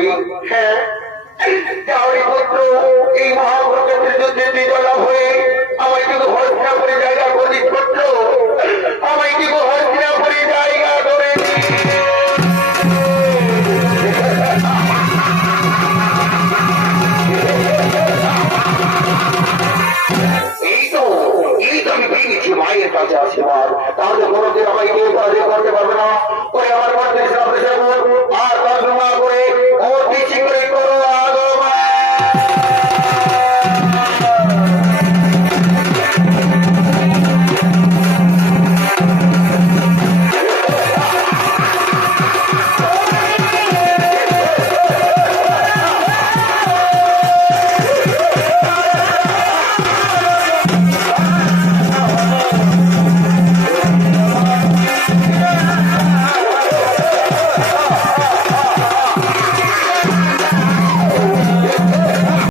পারি। হ্যাঁ, তাহলে পুত্র এই মহাপ্রকৃতির যুদ্ধে বিজয় হয়ে আমায় কিন্তু হত্যা করে জায়গা করে পুত্র, আমায় কিন্তু হত্যা করে জায়গা করে এই তো আমি ভেঙেছি মায়ের কাছে আসি। তাহলে কোনোদিন আমায় কেউ কাজে করতে